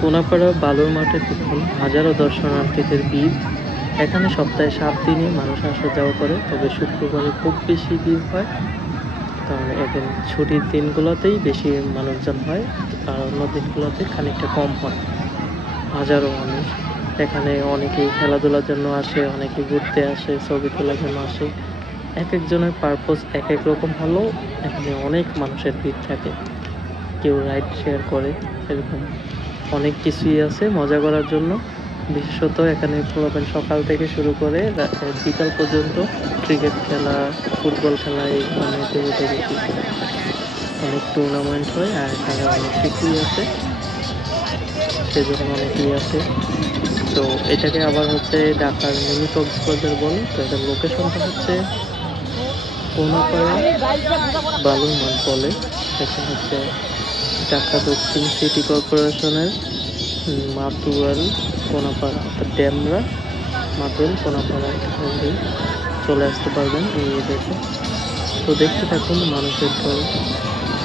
কোনাপাড়া বালুর মাঠে দেখুন হাজারো দর্শনার্থীদের ভিড়। এখানে সপ্তাহে 7 দিনই মানুষ আসা যাওয়া করে, তবে শুক্রবারে খুব বেশি ভিড় হয়, কারণ এদিন ছুটির দিনগুলোতেই বেশি মানুষজন হয়, আর অন্য দিনগুলোতে খানিকটা কম হয়। হাজারো মানুষ এখানে, অনেকেই খেলাধুলার জন্য আসে, অনেকে ঘুরতে আসে, ছবি তোলার জন্য আসে। এক একজনের পারপোজ এক এক রকম হলেও এখানে অনেক মানুষের ভিড় থাকে। কেউ রাইড শেয়ার করে, এরকম অনেক কিছুই আছে মজা করার জন্য। বিশেষত এখানে পোলাপান সকাল থেকে শুরু করে বিকাল পর্যন্ত ক্রিকেট খেলা, ফুটবল খেলা এই মেতে উঠে বেশি। অনেক টুর্নামেন্ট হয়, আর এখানে অনেক কিছুই আছে, সেজন্য অনেকেই আসে। তো এটাকে আবার হচ্ছে ঢাকার মিনি কক্সবাজার বলে। তো এটার লোকেশনটা হচ্ছে কোনাপাড়া বালুর মাঠ বলে। এটা হচ্ছে ঢাকা দক্ষিণ সিটি কর্পোরেশনের মাতুয়াল কোনাপাড়া, অর্থাৎ ডেমরা মাতুয়াল কোনাপাড়া, এটা হলেই চলে আসতে পারবেন এই দেখে। তো দেখতে থাকুন মানুষের ঢল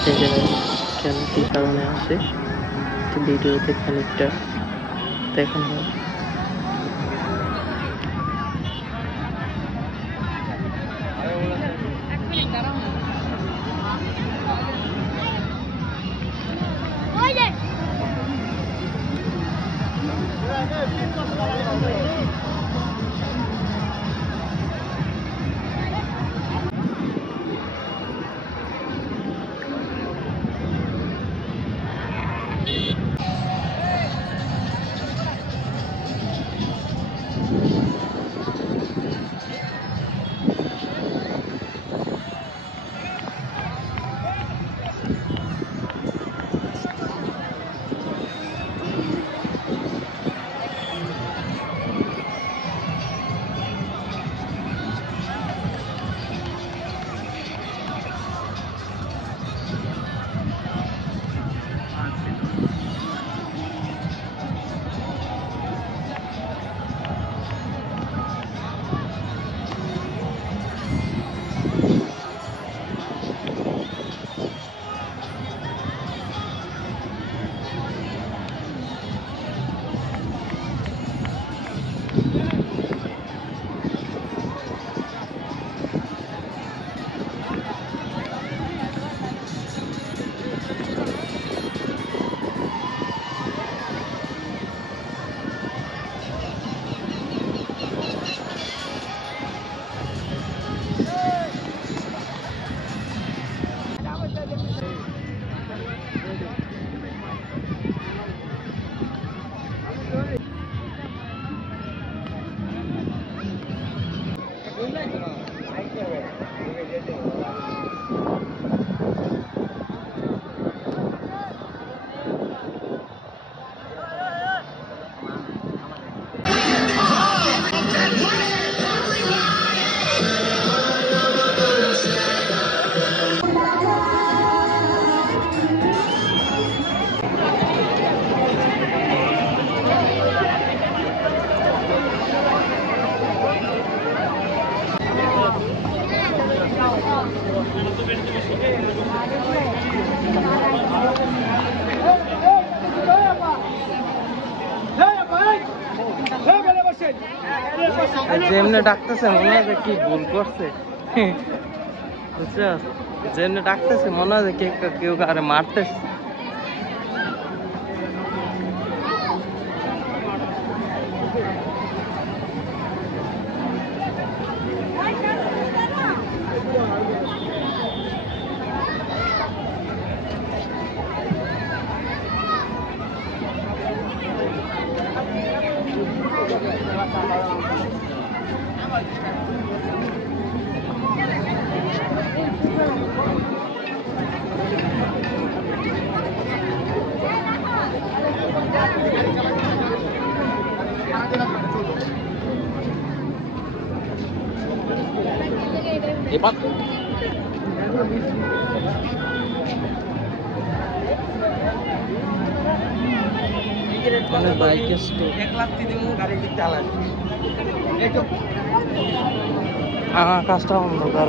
এই জায়গায় কেন কী কারণে আসে, তো ভিডিওতে খানিকটা দেখানো হয়। যেমনে ডাকতেছে মনে হয় যে কি ভুল করছে, বুঝছো? যেমনে ডাকতেছে মনে হয় যে কেউ কারে মারতেছে। কাজটা অন্ধকার।